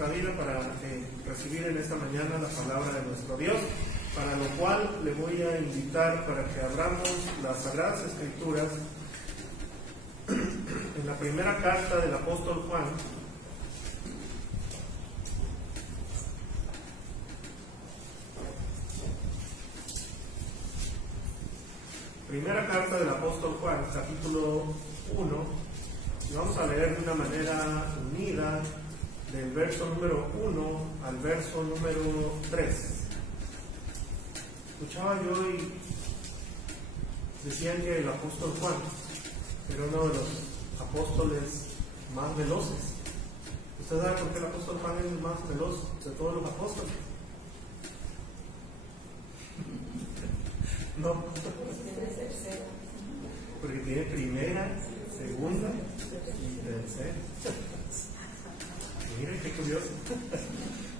nuestra vida para recibir en esta mañana la palabra de nuestro Dios, para lo cual le voy a invitar para que abramos las Sagradas Escrituras en la primera carta del apóstol Juan. Primera carta del apóstol Juan, capítulo 1, y vamos a leer de una manera unida del verso número 1 al verso número 3. Escuchaba yo y decían que el apóstol Juan era uno de los apóstoles más veloces. ¿Usted sabe por qué el apóstol Juan es el más veloz de todos los apóstoles? No. Porque tiene primera, segunda y tercera. Miren qué curioso.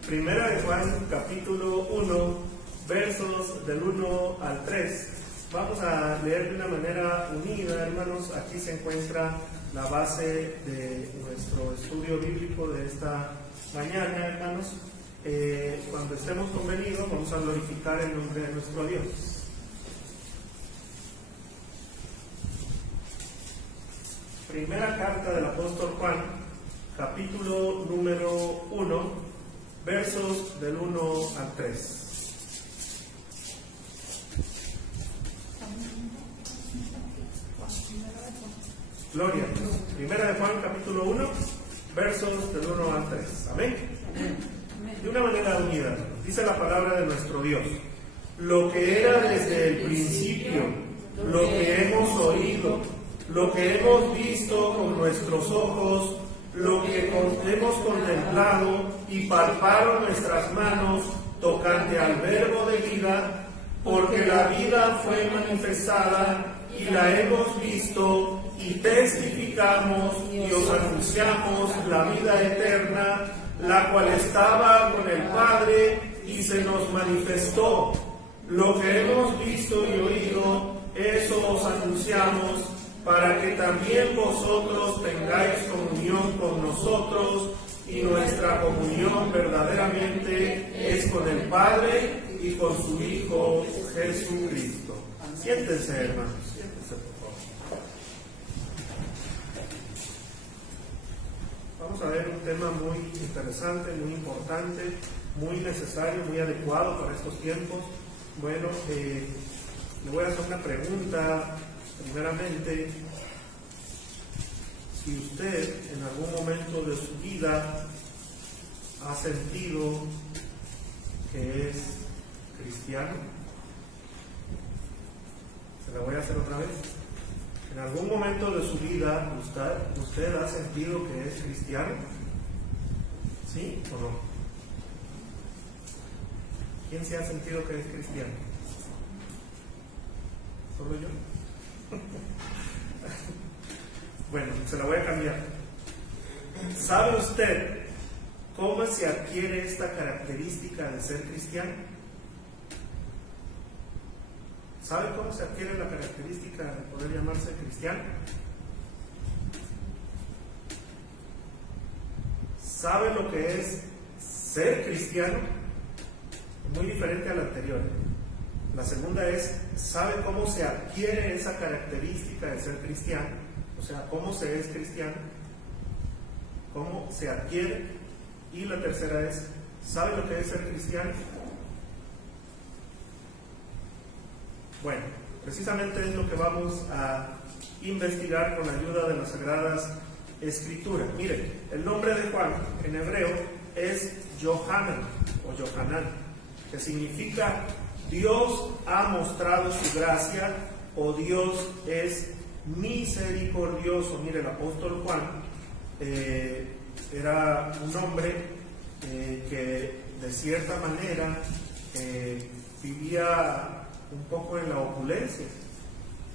Primera de Juan, capítulo 1, versos del 1 al 3. Vamos a leer de una manera unida, hermanos. Aquí se encuentra la base de nuestro estudio bíblico de esta mañana, hermanos. Cuando estemos convenidos, vamos a glorificar el nombre de nuestro Dios. Primera carta del apóstol Juan, capítulo número 1, versos del 1 al 3. Gloria a Dios. Primera de Juan, capítulo 1, versos del 1 al 3. Amén. De una manera unida, dice la palabra de nuestro Dios: lo que era desde el principio, lo que hemos oído, lo que hemos visto con nuestros ojos, lo que hemos contemplado y palparon nuestras manos tocante al verbo de vida, porque la vida fue manifestada y la hemos visto y testificamos y os anunciamos la vida eterna, la cual estaba con el Padre y se nos manifestó. Lo que hemos visto y oído, eso os anunciamos, para que también vosotros tengáis comunión con nosotros, y nuestra comunión verdaderamente es con el Padre y con su Hijo Jesucristo. Siéntense, hermanos, siéntense, por favor. Vamos a ver un tema muy interesante, muy importante, muy necesario, muy adecuado para estos tiempos. Bueno, le voy a hacer una pregunta. Primeramente, si usted en algún momento de su vida ha sentido que es cristiano, se la voy a hacer otra vez. En algún momento de su vida usted ha sentido que es cristiano, ¿sí o no? ¿Quién se ha sentido que es cristiano? ¿Solo yo? Bueno, se la voy a cambiar. ¿Sabe usted cómo se adquiere esta característica de ser cristiano? ¿Sabe cómo se adquiere la característica de poder llamarse cristiano? ¿Sabe lo que es ser cristiano? Muy diferente a la anterior. La segunda es, ¿sabe cómo se adquiere esa característica de ser cristiano? O sea, ¿cómo se es cristiano? ¿Cómo se adquiere? Y la tercera es, ¿sabe lo que es ser cristiano? Bueno, precisamente es lo que vamos a investigar con la ayuda de las Sagradas Escrituras. Mire, el nombre de Juan en hebreo es Yohanan o Yohanan, que significa Dios ha mostrado su gracia, o Dios es misericordioso. Mire, el apóstol Juan era un hombre que de cierta manera vivía un poco en la opulencia.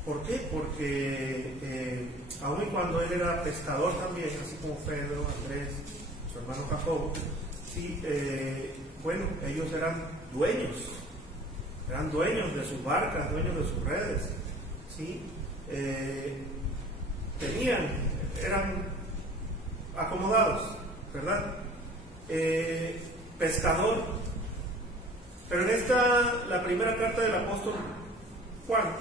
¿Por qué? Porque aun y cuando él era pescador también, así como Pedro, Andrés, su hermano Jacobo, sí, bueno, ellos eran dueños de sus barcas, dueños de sus redes, ¿sí? Eran acomodados, ¿verdad? pescador. Pero en la primera carta del apóstol Juan,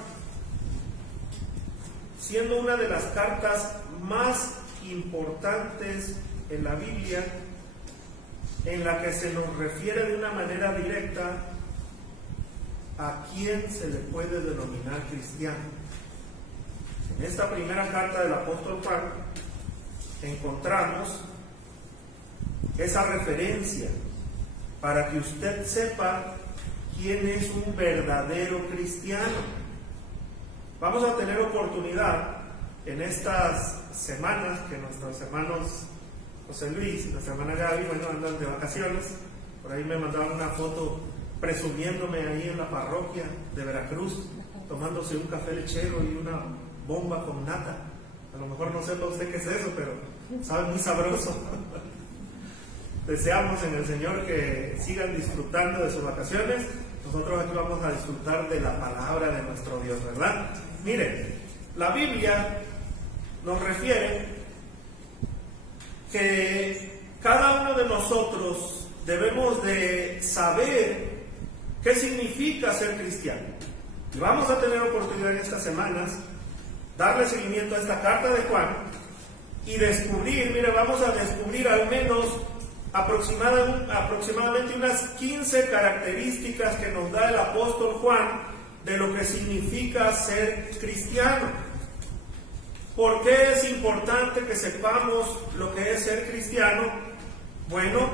siendo una de las cartas más importantes en la Biblia, en la que se nos refiere de una manera directa a quién se le puede denominar cristiano. En esta primera carta del apóstol Juan encontramos esa referencia para que usted sepa quién es un verdadero cristiano. Vamos a tener oportunidad en estas semanas que nuestros hermanos José Luis y nuestra hermana Gaby, bueno, andan de vacaciones. Por ahí me mandaban una foto presumiéndome ahí en la parroquia de Veracruz, tomándose un café lechero y una bomba con nata. A lo mejor no sepa usted qué es eso, pero sabe muy sabroso. Deseamos en el Señor que sigan disfrutando de sus vacaciones. Nosotros aquí vamos a disfrutar de la palabra de nuestro Dios, ¿verdad? Mire, la Biblia nos refiere que cada uno de nosotros debemos de saber qué significa ser cristiano. Y vamos a tener oportunidad en estas semanas darle seguimiento a esta carta de Juan y descubrir, mire, vamos a descubrir al menos aproximadamente unas 15 características que nos da el apóstol Juan de lo que significa ser cristiano. ¿Por qué es importante que sepamos lo que es ser cristiano? Bueno,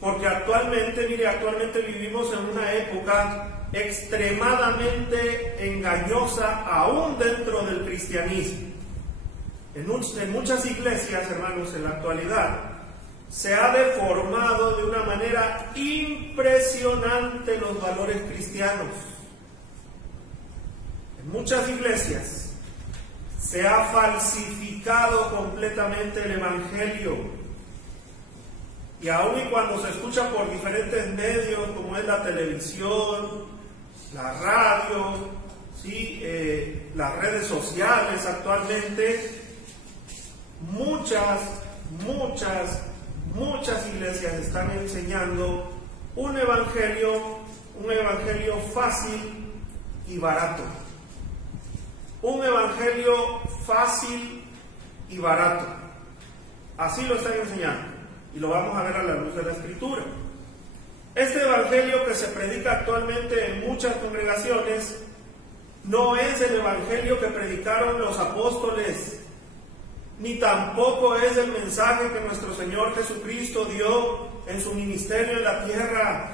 porque actualmente vivimos en una época extremadamente engañosa aún dentro del cristianismo. En muchas iglesias, hermanos, en la actualidad se ha deformado de una manera impresionante los valores cristianos. En muchas iglesias se ha falsificado completamente el Evangelio. Y aun y cuando se escucha por diferentes medios, como es la televisión, la radio, ¿sí? Las redes sociales actualmente, muchas iglesias están enseñando un evangelio fácil y barato. Un evangelio fácil y barato. Así lo están enseñando. Y lo vamos a ver a la luz de la Escritura. Este evangelio que se predica actualmente en muchas congregaciones no es el evangelio que predicaron los apóstoles, ni tampoco es el mensaje que nuestro Señor Jesucristo dio en su ministerio en la tierra.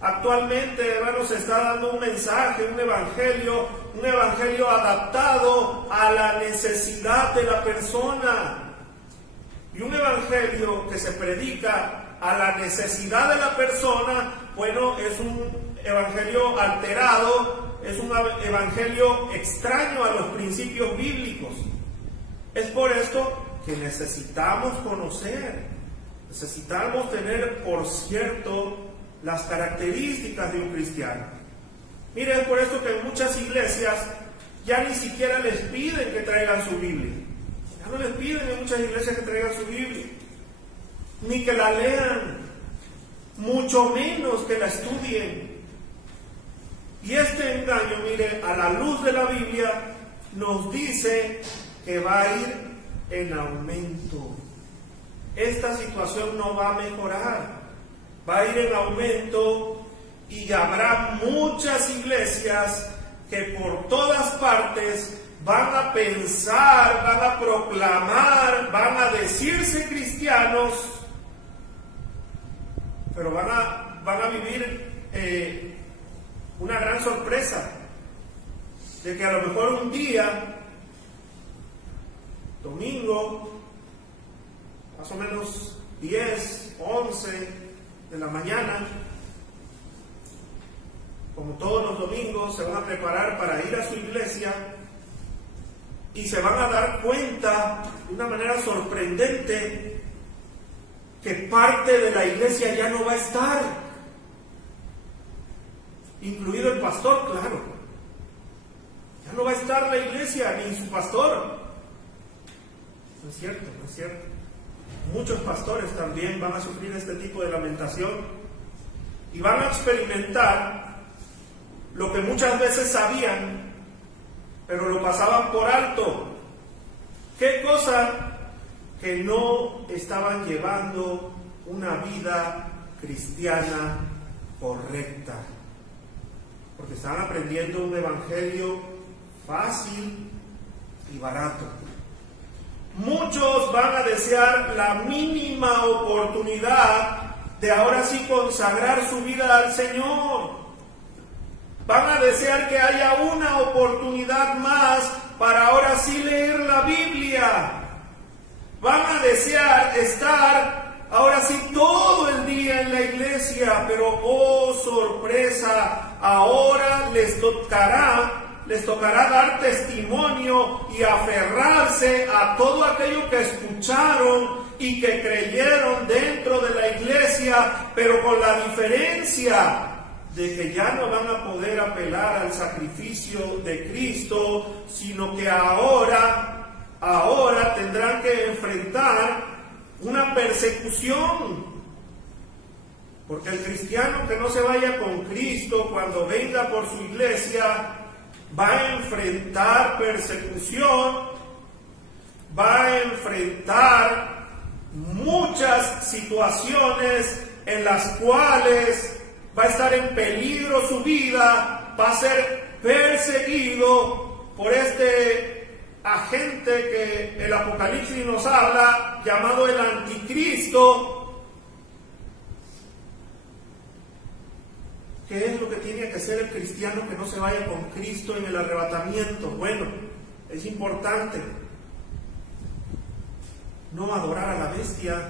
Actualmente, hermanos, se está dando un mensaje, un evangelio adaptado a la necesidad de la persona. Y un evangelio que se predica a la necesidad de la persona, bueno, es un evangelio alterado, es un evangelio extraño a los principios bíblicos. Es por esto que necesitamos conocer, necesitamos tener por cierto las características de un cristiano. Miren, por esto que en muchas iglesias ya ni siquiera les piden que traigan su Biblia. Ya no les piden en muchas iglesias que traigan su Biblia, ni que la lean, mucho menos que la estudien. Y este engaño, mire, a la luz de la Biblia nos dice que va a ir en aumento. Esta situación no va a mejorar, va a ir en aumento, y habrá muchas iglesias que por todas partes van a pensar, van a proclamar, van a decirse cristianos, pero van a vivir una gran sorpresa de que a lo mejor un día, domingo, más o menos 10, 11 de la mañana, como todos los domingos, se van a preparar para ir a su iglesia y se van a dar cuenta de una manera sorprendente que parte de la iglesia ya no va a estar, incluido el pastor, claro. Ya no va a estar la iglesia ni su pastor. No es cierto, no es cierto. Muchos pastores también van a sufrir este tipo de lamentación y van a experimentar lo que muchas veces sabían, pero lo pasaban por alto. ¿Qué cosa? Que no estaban llevando una vida cristiana correcta, porque estaban aprendiendo un evangelio fácil y barato. Muchos van a desear la mínima oportunidad de ahora sí consagrar su vida al Señor. Van a desear que haya una oportunidad más para ahora sí leer la Biblia. Van a desear estar ahora sí todo el día en la iglesia, pero oh sorpresa, ahora les tocará dar testimonio y aferrarse a todo aquello que escucharon y que creyeron dentro de la iglesia, pero con la diferencia de que ya no van a poder apelar al sacrificio de Cristo, sino que ahora tendrán que enfrentar una persecución. Porque el cristiano que no se vaya con Cristo cuando venga por su iglesia va a enfrentar persecución, va a enfrentar muchas situaciones en las cuales va a estar en peligro su vida, va a ser perseguido por este agente que el Apocalipsis nos habla, llamado el Anticristo. ¿Qué es lo que tiene que hacer el cristiano que no se vaya con Cristo en el arrebatamiento? Bueno, es importante no adorar a la bestia,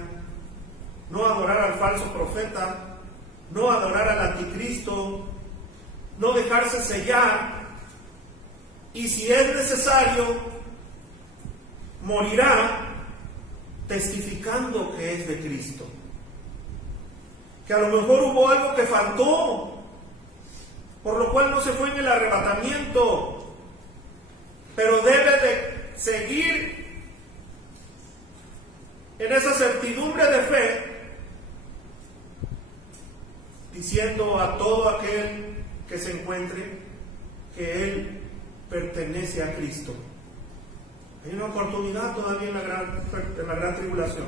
no adorar al falso profeta, no adorar al anticristo, no dejarse sellar, y si es necesario, morirá testificando que es de Cristo. Que a lo mejor hubo algo que faltó, por lo cual no se fue en el arrebatamiento, pero debe de seguir en esa certidumbre de fe, diciendo a todo aquel que se encuentre que él pertenece a Cristo. Hay una oportunidad todavía en la gran tribulación.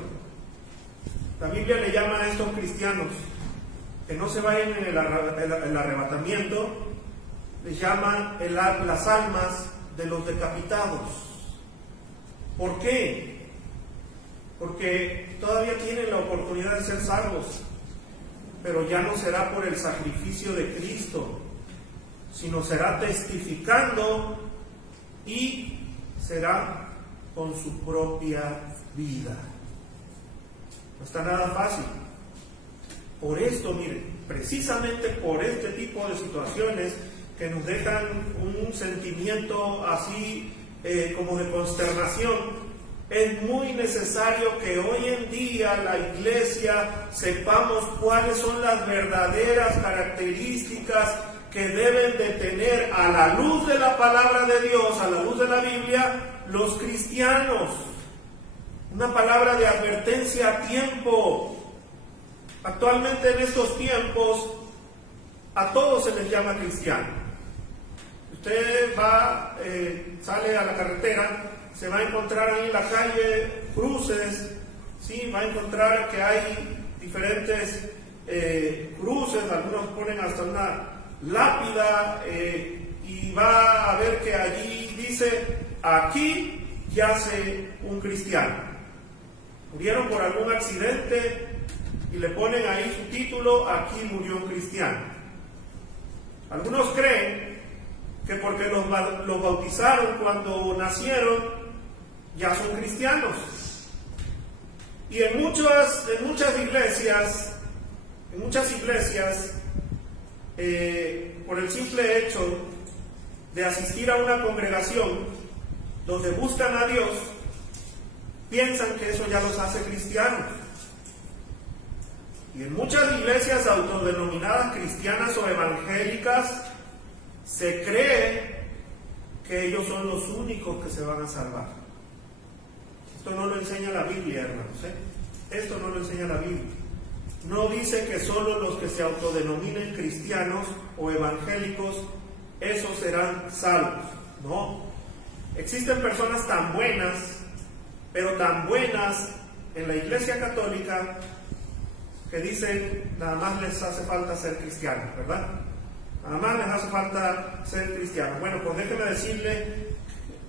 La Biblia le llama a estos cristianos que no se vayan en el arrebatamiento, les llama las almas de los decapitados. ¿Por qué? Porque todavía tienen la oportunidad de ser salvos, pero ya no será por el sacrificio de Cristo, sino será testificando y será con su propia vida. No está nada fácil. Por esto, miren, precisamente por este tipo de situaciones que nos dejan un sentimiento así como de consternación, es muy necesario que hoy en día la iglesia sepamos cuáles son las verdaderas características que deben de tener a la luz de la palabra de Dios, a la luz de la Biblia, los cristianos. Una palabra de advertencia a tiempo. Actualmente en estos tiempos a todos se les llama cristiano. Usted sale a la carretera, se va a encontrar ahí en la calle cruces, ¿sí? Va a encontrar que hay diferentes cruces, algunos ponen hasta una lápida y va a ver que allí dice: aquí yace un cristiano. Murieron por algún accidente y le ponen ahí su título: aquí murió un cristiano. Algunos creen que porque los bautizaron cuando nacieron ya son cristianos. Y en muchas iglesias, por el simple hecho de asistir a una congregación donde buscan a Dios, piensan que eso ya los hace cristianos. Y en muchas iglesias autodenominadas cristianas o evangélicas se cree que ellos son los únicos que se van a salvar. Esto no lo enseña la Biblia, hermanos, Esto no lo enseña la Biblia. No dice que solo los que se autodenominen cristianos o evangélicos, esos serán salvos. No. Existen personas tan buenas, pero tan buenas en la Iglesia Católica, que dicen nada más les hace falta ser cristianos, ¿verdad? Nada más les hace falta ser cristianos. Bueno, pues déjeme decirle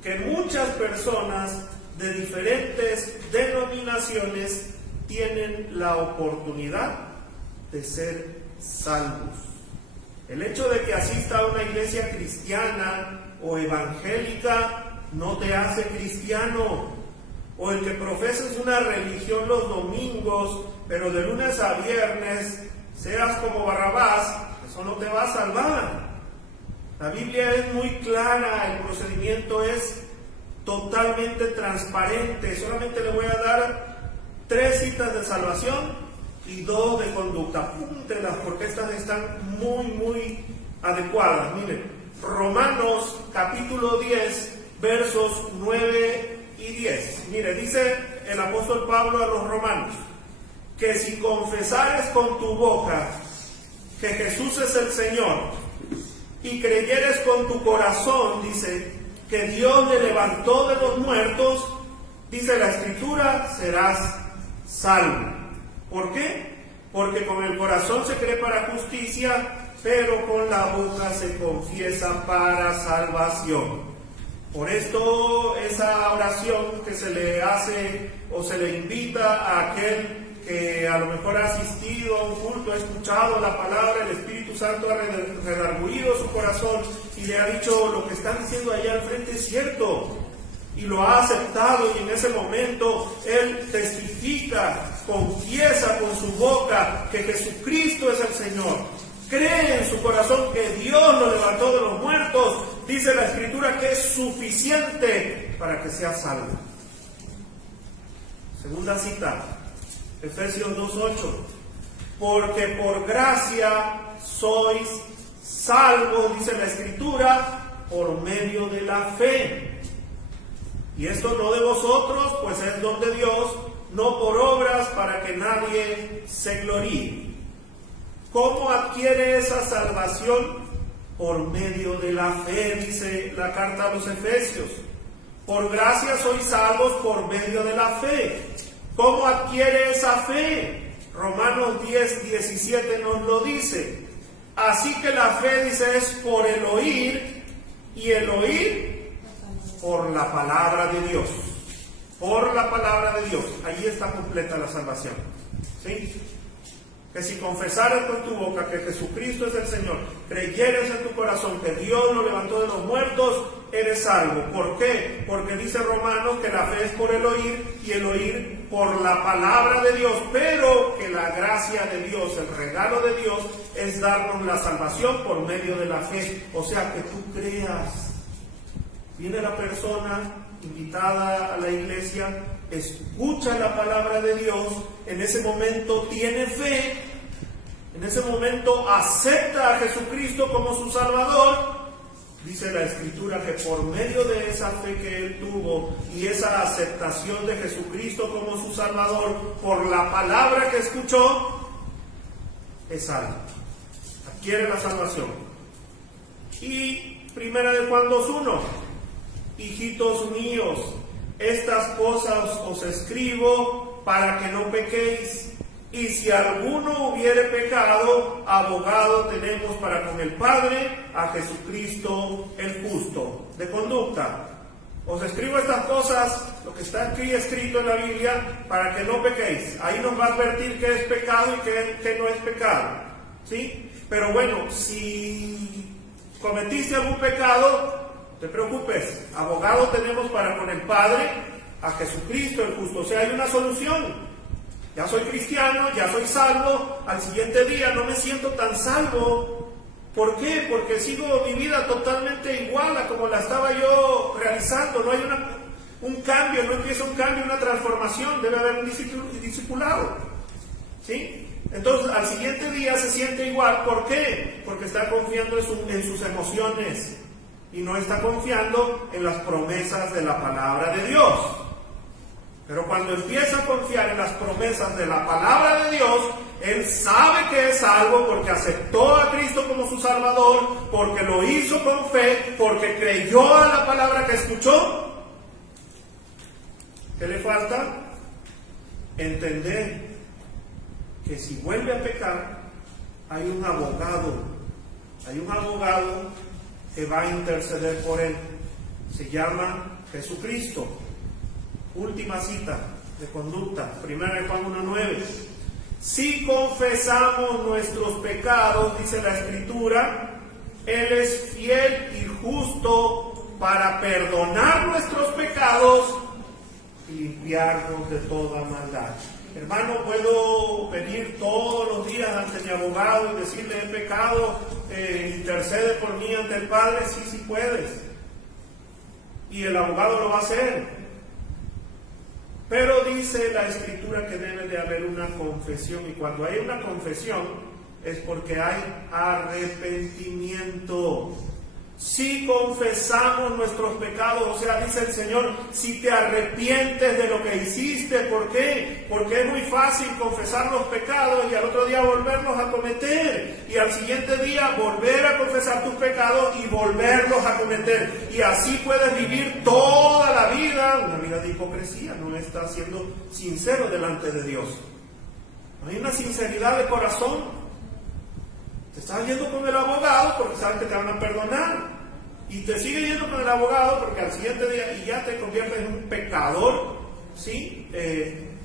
que muchas personas de diferentes denominaciones tienen la oportunidad de ser salvos. El hecho de que asista a una iglesia cristiana o evangélica no te hace cristiano. O el que profeses una religión los domingos, pero de lunes a viernes seas como Barrabás, eso no te va a salvar. La Biblia es muy clara, el procedimiento es totalmente transparente. Solamente le voy a dar 3 citas de salvación y 2 de conducta. Apúntelas porque estas están muy adecuadas. Miren, Romanos capítulo 10, versos 9 y 10. Mire, dice el apóstol Pablo a los romanos, que si confesares con tu boca que Jesús es el Señor y creyeres con tu corazón, dice, que Dios le levantó de los muertos, dice la Escritura, serás salvo. ¿Por qué? Porque con el corazón se cree para justicia, pero con la boca se confiesa para salvación. Por esto esa oración que se le hace o se le invita a aquel que a lo mejor ha asistido a un culto, ha escuchado la palabra, el Espíritu Santo ha redargüido su corazón y le ha dicho lo que están diciendo allá al frente es cierto, y lo ha aceptado, y en ese momento él testifica, confiesa con su boca que Jesucristo es el Señor, cree en su corazón que Dios lo levantó de los muertos, dice la Escritura que es suficiente para que sea salvo. Segunda cita, Efesios 2:8, porque por gracia sois salvos, dice la Escritura, por medio de la fe. Y esto no de vosotros, pues es don de Dios, no por obras para que nadie se gloríe. ¿Cómo adquiere esa salvación? Por medio de la fe, dice la carta a los Efesios. Por gracia sois salvos por medio de la fe. ¿Cómo adquiere esa fe? Romanos 10:17 nos lo dice. Así que la fe, dice, es por el oír, y el oír por la palabra de Dios. Por la palabra de Dios. Allí está completa la salvación. ¿Sí? Que si confesaras con tu boca que Jesucristo es el Señor, creyeres en tu corazón que Dios lo levantó de los muertos, eres salvo. ¿Por qué? Porque dice Romanos que la fe es por el oír y el oír por la palabra de Dios, pero que la gracia de Dios, el regalo de Dios, es darnos la salvación por medio de la fe. O sea, que tú creas. Viene la persona invitada a la iglesia, escucha la palabra de Dios, en ese momento tiene fe, en ese momento acepta a Jesucristo como su Salvador. Dice la Escritura que por medio de esa fe que él tuvo y esa aceptación de Jesucristo como su Salvador, por la palabra que escuchó, es salvo, adquiere la salvación. Y primera de Juan 2:1, hijitos míos, estas cosas os escribo para que no pequéis. Y si alguno hubiere pecado, abogado tenemos para con el Padre, a Jesucristo el justo. De conducta. Os escribo estas cosas, lo que está aquí escrito en la Biblia, para que no pequéis. Ahí nos va a advertir qué es pecado y qué no es pecado. ¿Sí? Pero bueno, si cometiste algún pecado, no te preocupes. Abogado tenemos para con el Padre, a Jesucristo el justo. O sea, hay una solución. Ya soy cristiano, ya soy salvo, al siguiente día no me siento tan salvo. ¿Por qué? Porque sigo mi vida totalmente igual a como la estaba yo realizando. No hay un cambio, no empieza un cambio, una transformación, debe haber un discipulado. ¿Sí? Entonces, al siguiente día se siente igual. ¿Por qué? Porque está confiando en sus emociones y no está confiando en las promesas de la palabra de Dios. Pero cuando empieza a confiar en las promesas de la palabra de Dios, él sabe que es salvo porque aceptó a Cristo como su Salvador, porque lo hizo con fe, porque creyó a la palabra que escuchó. ¿Qué le falta? Entender que si vuelve a pecar, hay un abogado que va a interceder por él. Se llama Jesucristo. Última cita de conducta, 1 Juan 1:9. Si confesamos nuestros pecados, dice la Escritura, Él es fiel y justo para perdonar nuestros pecados y limpiarnos de toda maldad. Hermano, ¿puedo venir todos los días ante mi abogado y decirle he pecado, intercede por mí ante el Padre? Sí puedes. Y el abogado lo va a hacer. Pero dice la Escritura que debe de haber una confesión, y cuando hay una confesión es porque hay arrepentimiento. Si confesamos nuestros pecados, o sea, dice el Señor, si te arrepientes de lo que hiciste, ¿por qué? Porque es muy fácil confesar los pecados y al otro día volverlos a cometer, y al siguiente día volver a confesar tus pecados y volverlos a cometer, y así puedes vivir toda la vida, una vida de hipocresía, no estás siendo sincero delante de Dios. No hay una sinceridad de corazón. Te estás yendo con el abogado porque sabes que te van a perdonar. Y te sigue yendo con el abogado porque al siguiente día y ya te conviertes en un pecador, ¿sí?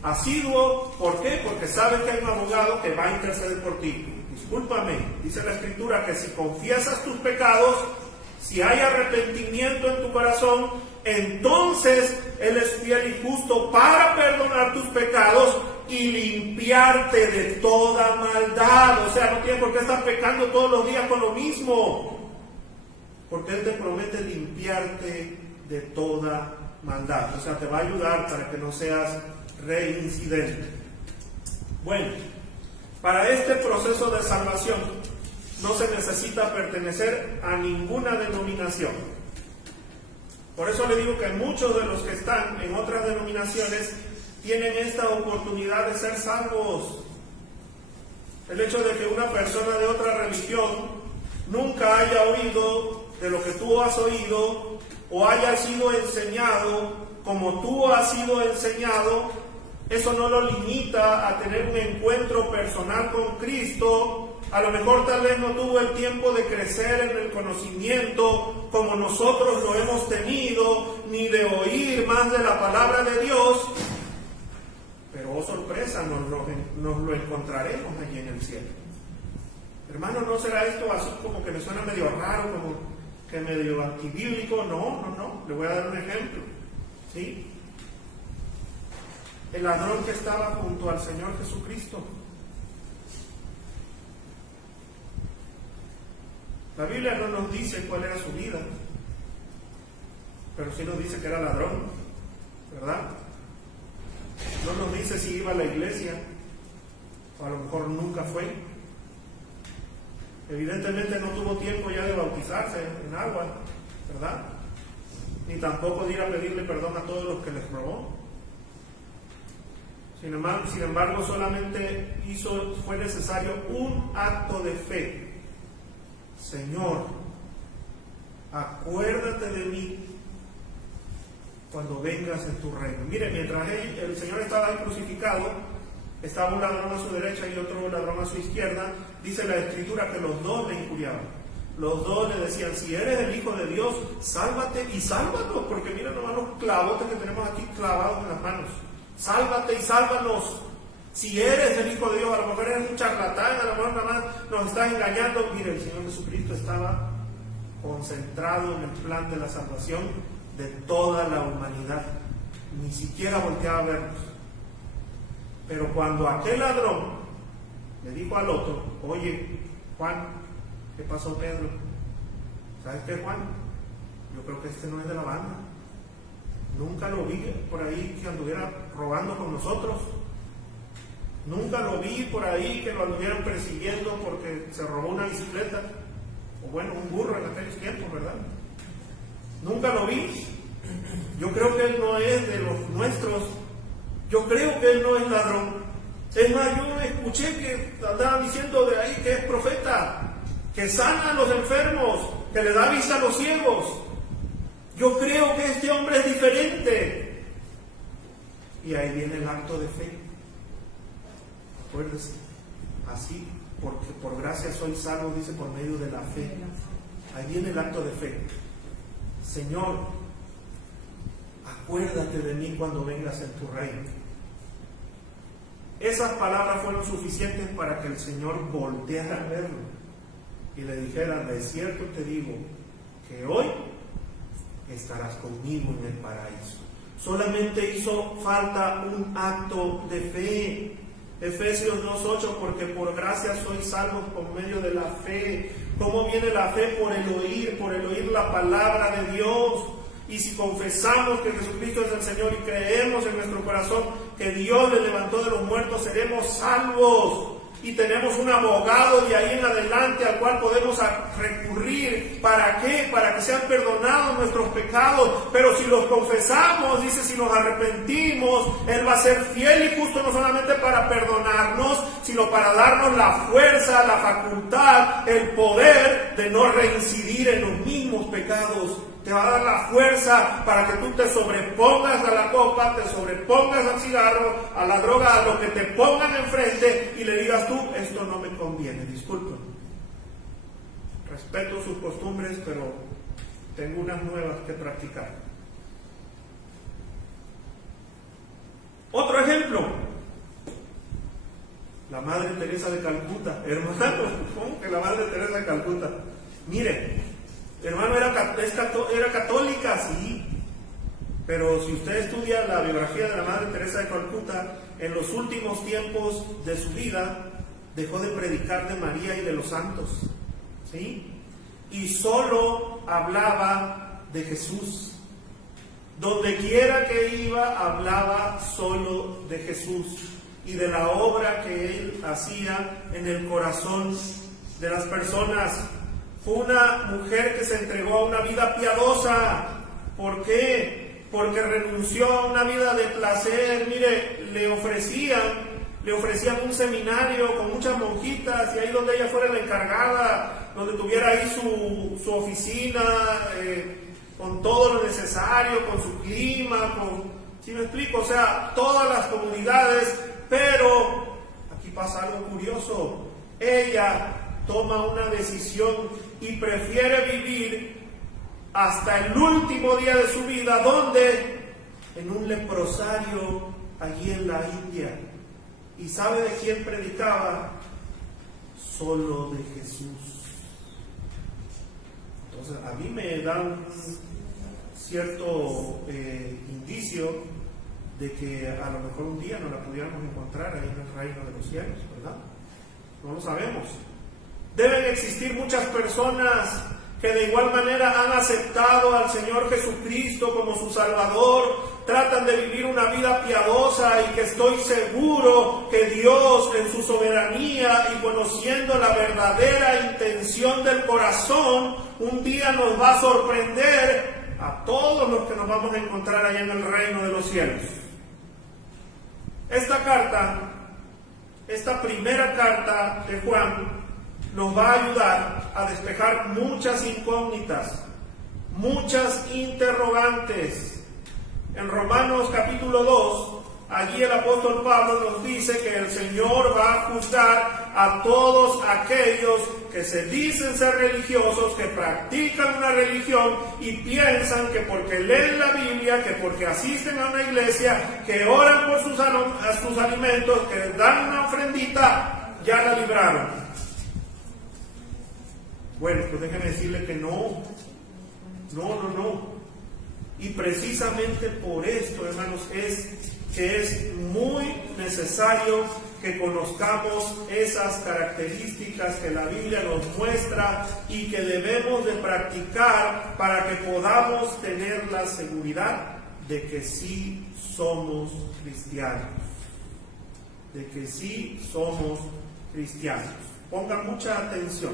Asiduo. ¿Por qué? Porque sabes que hay un abogado que va a interceder por ti. Discúlpame, dice la Escritura que si confiesas tus pecados, si hay arrepentimiento en tu corazón, entonces Él es fiel y justo para perdonar tus pecados y limpiarte de toda maldad. O sea, no tienes por qué estar pecando todos los días con lo mismo, porque Él te promete limpiarte de toda maldad. O sea, te va a ayudar para que no seas reincidente. Bueno, para este proceso de salvación no se necesita pertenecer a ninguna denominación. Por eso le digo que muchos de los que están en otras denominaciones tienen esta oportunidad de ser salvos. El hecho de que una persona de otra religión nunca haya oído de lo que tú has oído o haya sido enseñado como tú has sido enseñado, eso no lo limita a tener un encuentro personal con Cristo. A lo mejor tal vez no tuvo el tiempo de crecer en el conocimiento como nosotros lo hemos tenido, ni de oír más de la palabra de Dios. Pero oh sorpresa, nos lo encontraremos allí en el cielo. Hermano, ¿no será esto así como que me suena medio raro, como que medio antibíblico? No. Le voy a dar un ejemplo. ¿Sí? El ladrón que estaba junto al Señor Jesucristo. La Biblia no nos dice cuál era su vida, pero sí nos dice que era ladrón, ¿verdad? No nos dice si iba a la iglesia, o a lo mejor nunca fue. Evidentemente no tuvo tiempo ya de bautizarse en agua, ¿verdad? Ni tampoco de ir a pedirle perdón a todos los que les robó. Sin embargo, solamente fue necesario un acto de fe. Señor, acuérdate de mí cuando vengas en tu reino. Mire, mientras el Señor estaba ahí crucificado, estaba un ladrón a su derecha y otro ladrón a su izquierda. Dice la Escritura que los dos le injuriaban. Los dos le decían, si eres el Hijo de Dios, sálvate y sálvanos, porque mira nomás los clavotes que tenemos aquí clavados en las manos. Sálvate y sálvanos. Si eres el Hijo de Dios, a lo mejor eres un charlatán, a lo mejor nada más nos estás engañando. Mire, el Señor Jesucristo estaba concentrado en el plan de la salvación de toda la humanidad. Ni siquiera volteaba a vernos. Pero cuando aquel ladrón le dijo al otro, oye, Juan, ¿qué pasó, Pedro? ¿Sabes qué, Juan? Yo creo que este no es de la banda. Nunca lo vi por ahí que anduviera robando con nosotros. Nunca lo vi por ahí que lo anduvieran persiguiendo porque se robó una bicicleta. O bueno, un burro en aquellos tiempos, ¿verdad? Nunca lo vi. Yo creo que él no es de los nuestros. Yo creo que él no es ladrón. Es más, yo escuché que andaban diciendo de ahí que es profeta, que sana a los enfermos, que le da vista a los ciegos. Yo creo que este hombre es diferente. Y ahí viene el acto de fe. Acuérdese, así, porque por gracia soy salvo, dice, por medio de la fe. Ahí viene el acto de fe. Señor, acuérdate de mí cuando vengas en tu reino. Esas palabras fueron suficientes para que el Señor volteara a verlo y le dijera: de cierto te digo que hoy estarás conmigo en el paraíso. Solamente hizo falta un acto de fe. Efesios 2:8, porque por gracia sois salvos por medio de la fe. ¿Cómo viene la fe? Por el oír la palabra de Dios. Y si confesamos que Jesucristo es el Señor y creemos en nuestro corazón que Dios le levantó de los muertos, seremos salvos. Y tenemos un abogado de ahí en adelante al cual podemos recurrir. ¿Para qué? Para que sean perdonados nuestros pecados. Pero si los confesamos, dice, si nos arrepentimos, Él va a ser fiel y justo no solamente para perdonarnos, sino para darnos la fuerza, la facultad, el poder de no reincidir en los mismos pecados. Te va a dar la fuerza para que tú te sobrepongas a la copa, te sobrepongas al cigarro, a la droga, a lo que te pongan enfrente y le digas tú: esto no me conviene, disculpen. Respeto sus costumbres, pero tengo unas nuevas que practicar. Otro ejemplo, la Madre Teresa de Calcuta. Hermano, ¿cómo que la Madre Teresa de Calcuta? Mire, hermano, era católica, sí, pero si usted estudia la biografía de la Madre Teresa de Calcuta, en los últimos tiempos de su vida dejó de predicar de María y de los santos, ¿sí? Y solo hablaba de Jesús. Donde quiera que iba, hablaba solo de Jesús y de la obra que Él hacía en el corazón de las personas. Fue una mujer que se entregó a una vida piadosa. ¿Por qué? Porque renunció a una vida de placer. Mire, le ofrecían un seminario con muchas monjitas, y ahí donde ella fuera la encargada, donde tuviera ahí su oficina, con todo lo necesario, con su clima, ¿sí me explico? O sea, todas las comodidades. Pero aquí pasa algo curioso. Ella toma una decisión y prefiere vivir hasta el último día de su vida, ¿dónde? En un leprosario allí en la India. ¿Y sabe de quién predicaba? Solo de Jesús. Entonces a mí me da un cierto indicio de que a lo mejor un día nos la pudiéramos encontrar ahí en el reino de los cielos, ¿verdad? No lo sabemos. Deben existir muchas personas que de igual manera han aceptado al Señor Jesucristo como su Salvador, tratan de vivir una vida piadosa, y que estoy seguro que Dios, en su soberanía y conociendo la verdadera intención del corazón, un día nos va a sorprender a todos los que nos vamos a encontrar allá en el reino de los cielos. Esta carta, esta primera carta de Juan, nos va a ayudar a despejar muchas incógnitas, muchas interrogantes. En Romanos capítulo 2, allí el apóstol Pablo nos dice que el Señor va a juzgar a todos aquellos que se dicen ser religiosos, que practican una religión y piensan que porque leen la Biblia, que porque asisten a una iglesia, que oran por sus alimentos, que les dan una ofrendita, ya la libraron. Bueno, pues déjenme decirle que no. Y precisamente por esto, hermanos, es muy necesario que conozcamos esas características que la Biblia nos muestra y que debemos de practicar para que podamos tener la seguridad de que sí somos cristianos. Pongan mucha atención,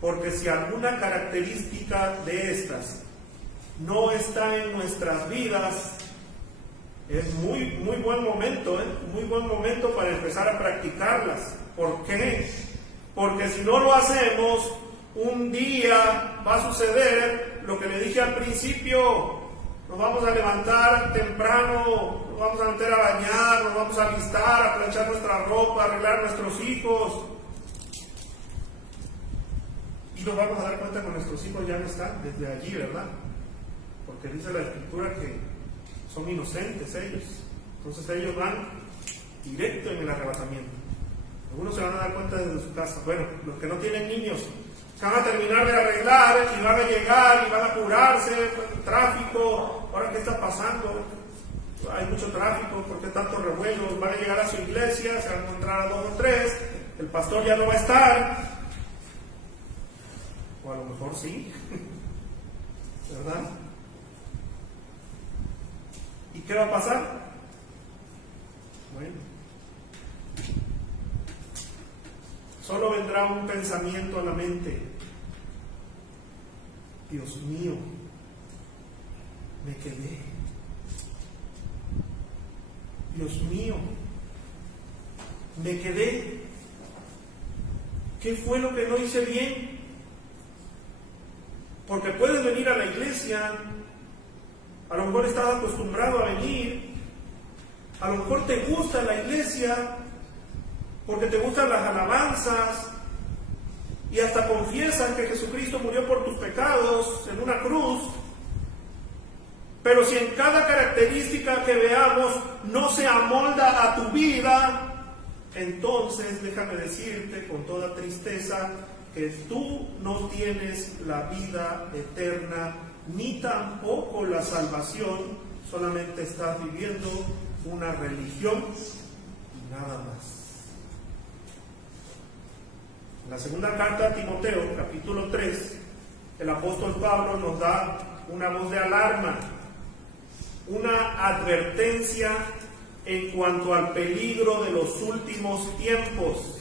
porque si alguna característica de estas no está en nuestras vidas, Es muy buen momento, muy buen momento para empezar a practicarlas. ¿Por qué? Porque si no lo hacemos, un día va a suceder lo que le dije al principio. Nos vamos a levantar temprano, nos vamos a meter a bañar, nos vamos a alistar, a planchar nuestra ropa, a arreglar a nuestros hijos. Y nos vamos a dar cuenta que nuestros hijos ya no están desde allí, ¿verdad? Porque dice la Escritura que son inocentes ellos. Entonces ellos van directo en el arrebatamiento. Algunos se van a dar cuenta desde su casa. Bueno, los que no tienen niños se van a terminar de arreglar y van a llegar y van a apurarse, el tráfico, ahora qué está pasando, hay mucho tráfico, ¿por qué tanto revuelo? Van a llegar a su iglesia, se van a encontrar a 2 o 3, el pastor ya no va a estar, o a lo mejor sí, ¿verdad? ¿Y qué va a pasar? Bueno, solo vendrá un pensamiento a la mente. Dios mío, me quedé. Dios mío, me quedé. ¿Qué fue lo que no hice bien? Porque puedes venir a la iglesia, a lo mejor estás acostumbrado a venir, a lo mejor te gusta la iglesia, porque te gustan las alabanzas, y hasta confiesas que Jesucristo murió por tus pecados en una cruz. Pero si en cada característica que veamos no se amolda a tu vida, entonces déjame decirte con toda tristeza que tú no tienes la vida eterna, ni tampoco la salvación, solamente estás viviendo una religión y nada más. En la segunda carta a Timoteo, capítulo 3, el apóstol Pablo nos da una voz de alarma, una advertencia en cuanto al peligro de los últimos tiempos.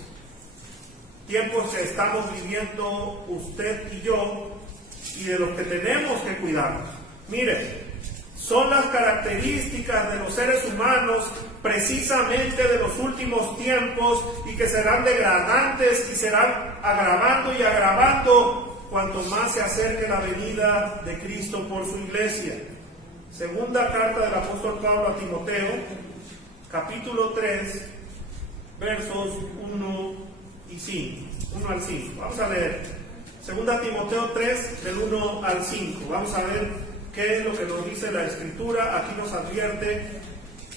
Tiempos que estamos viviendo usted y yo, y de los que tenemos que cuidarnos. Mire, son las características de los seres humanos precisamente de los últimos tiempos, y que serán degradantes y serán agravando y agravando cuanto más se acerque la venida de Cristo por su iglesia. Segunda carta del apóstol Pablo a Timoteo, capítulo 3, versos 1 y 5. 1 al 5. Vamos a leer. Segunda Timoteo 3, del 1 al 5. Vamos a ver qué es lo que nos dice la Escritura. Aquí nos advierte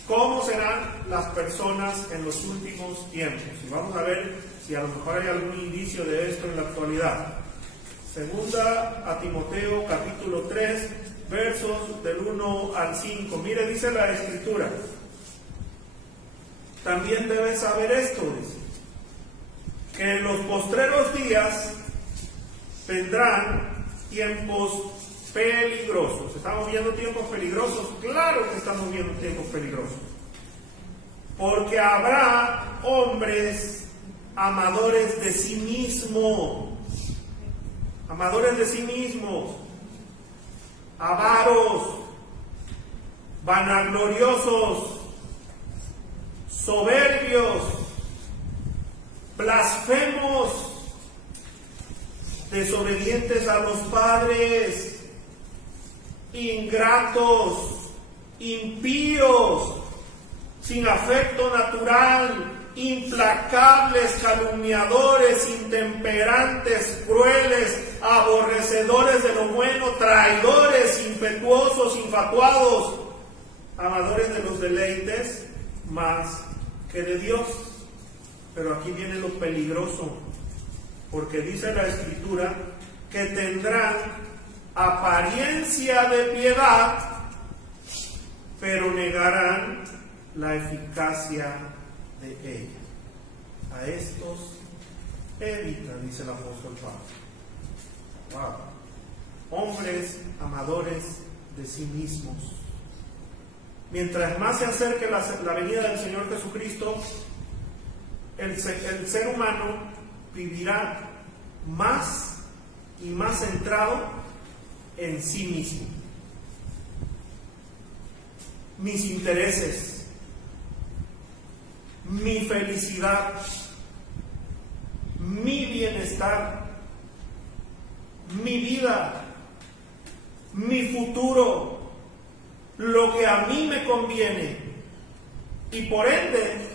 cómo serán las personas en los últimos tiempos. Y vamos a ver si a lo mejor hay algún indicio de esto en la actualidad. Segunda a Timoteo, capítulo 3, versos del 1 al 5. Mire, dice la Escritura: también debes saber esto, dice, que en los postreros días vendrán tiempos peligrosos. ¿Estamos viendo tiempos peligrosos? Claro que estamos viendo tiempos peligrosos. Porque habrá hombres amadores de sí mismos, avaros, vanagloriosos, soberbios, blasfemos, desobedientes a los padres, ingratos, impíos, sin afecto natural, implacables, calumniadores, intemperantes, crueles, aborrecedores de lo bueno, traidores, impetuosos, infatuados, amadores de los deleites más que de Dios. Pero aquí viene lo peligroso, porque dice la Escritura que tendrán apariencia de piedad, pero negarán la eficacia de ella. A estos evita, dice el apóstol Pablo. Wow. Hombres amadores de sí mismos. Mientras más se acerque la venida del Señor Jesucristo, el ser humano vivirá más y más centrado en sí mismo. mis intereses, mi felicidad, mi bienestar, mi vida, mi futuro, lo que a mí me conviene. Y por ende,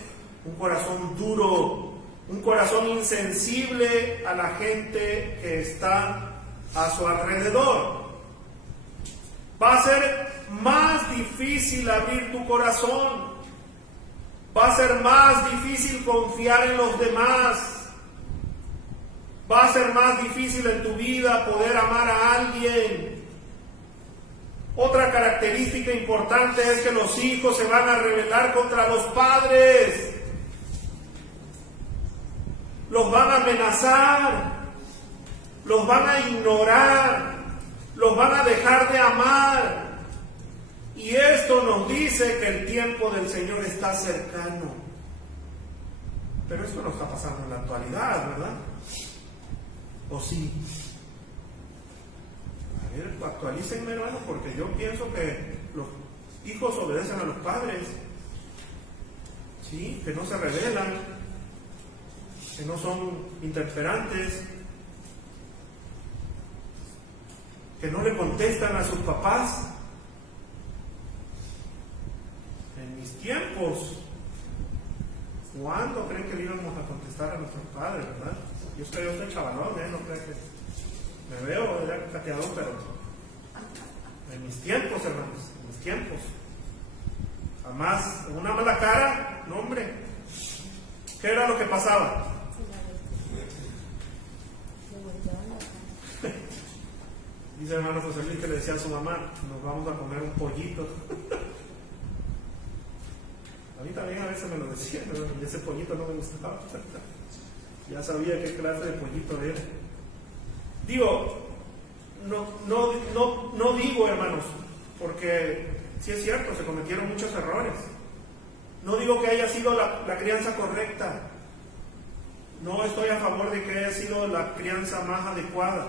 un corazón duro, un corazón insensible a la gente que está a su alrededor. Va a ser más difícil abrir tu corazón. Va a ser más difícil confiar en los demás. Va a ser más difícil en tu vida poder amar a alguien. Otra característica importante es que los hijos se van a rebelar contra los padres. Los van a amenazar. Los van a ignorar. Los van a dejar de amar. Y esto nos dice que el tiempo del Señor está cercano. Pero esto no está pasando en la actualidad, ¿verdad? ¿O sí? A ver, actualícenme, hermano, porque yo pienso que los hijos obedecen a los padres. ¿Sí? Que no se rebelan, que no son interferentes, que no le contestan a sus papás. En mis tiempos, ¿cuándo creen que le íbamos a contestar a nuestros padres, verdad? Yo soy chavalón, no creo que me veo ya cateador, pero en mis tiempos, hermanos, en mis tiempos. Jamás, una mala cara, no hombre. ¿Qué era lo que pasaba? Dice hermano José Luis que le decía a su mamá, nos vamos a comer un pollito. A mí también a veces me lo decía, pero ese pollito no me gustaba. Ya sabía qué clase de pollito era. Digo, no digo, hermanos, porque sí es cierto, se cometieron muchos errores. No digo que haya sido la crianza correcta. No estoy a favor de que haya sido la crianza más adecuada.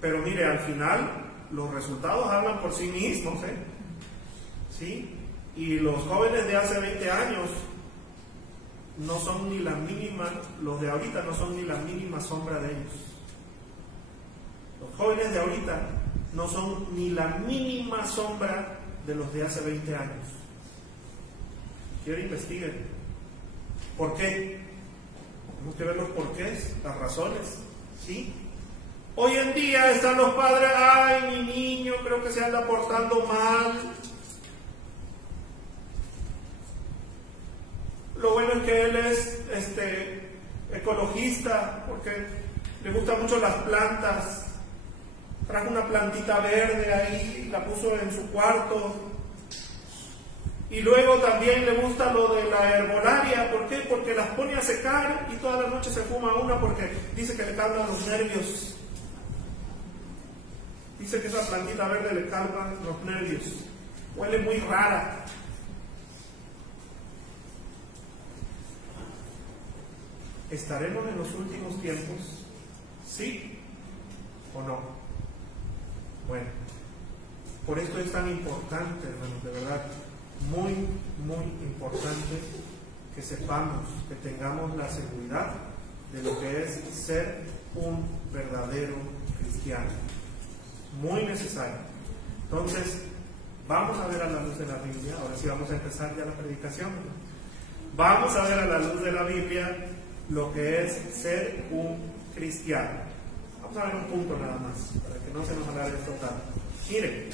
Pero mire, al final, los resultados hablan por sí mismos, ¿eh? ¿Sí? Y los jóvenes de hace 20 años no son ni la mínima, los de ahorita no son ni la mínima sombra de ellos. Los jóvenes de ahorita no son ni la mínima sombra de los de hace 20 años. Quiero investiguen. ¿Por qué? Tenemos que ver los porqués, las razones. ¿Sí? Hoy en día están los padres, ay, mi niño creo que se anda portando mal. Lo bueno es que él es ecologista, porque le gustan mucho las plantas. Trajo una plantita verde ahí, la puso en su cuarto. Y luego también le gusta lo de la herbolaria. ¿Por qué? Porque las pone a secar y toda la noche se fuma una porque dice que le calman los nervios. Dice que esa plantita verde le calma los nervios. Huele muy rara. ¿Estaremos en los últimos tiempos? ¿Sí o no? Bueno, por esto es tan importante, hermanos, de verdad, muy, muy importante que sepamos, que tengamos la seguridad de lo que es ser un verdadero cristiano. Muy necesario. Entonces, vamos a ver a la luz de la Biblia. Ahora sí vamos a empezar ya la predicación. Vamos a ver a la luz de la Biblia lo que es ser un cristiano. Vamos a ver un punto nada más, para que no se nos alargue esto tanto. Miren,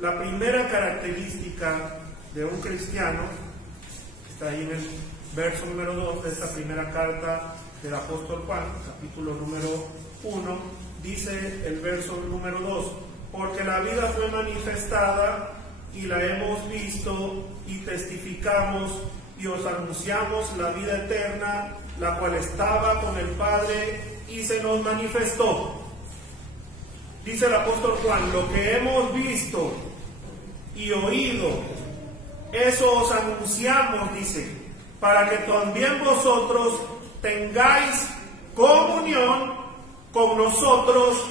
la primera característica de un cristiano está ahí en el verso número 2 de esta primera carta del apóstol Juan, capítulo número 1, dice el verso número 2, porque la vida fue manifestada y la hemos visto y testificamos y os anunciamos la vida eterna, la cual estaba con el Padre y se nos manifestó. Dice el apóstol Juan, lo que hemos visto y oído, eso os anunciamos, dice, para que también vosotros tengáis comunión con nosotros,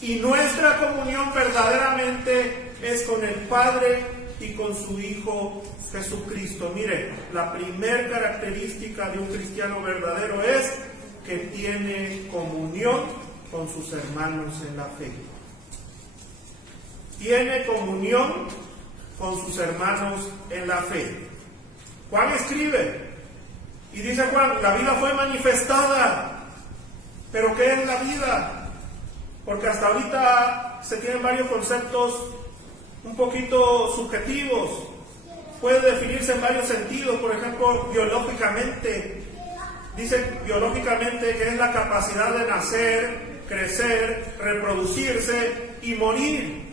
y nuestra comunión verdaderamente es con el Padre y con su Hijo Jesucristo. Mire, la primer característica de un cristiano verdadero es que tiene comunión con sus hermanos en la fe. Tiene comunión con sus hermanos en la fe. Juan escribe, y dice Juan, la vida fue manifestada. ¿Pero qué es la vida? Porque hasta ahorita se tienen varios conceptos un poquito subjetivos. Puede definirse en varios sentidos. Por ejemplo, biológicamente. Dice biológicamente que es la capacidad de nacer, crecer, reproducirse y morir.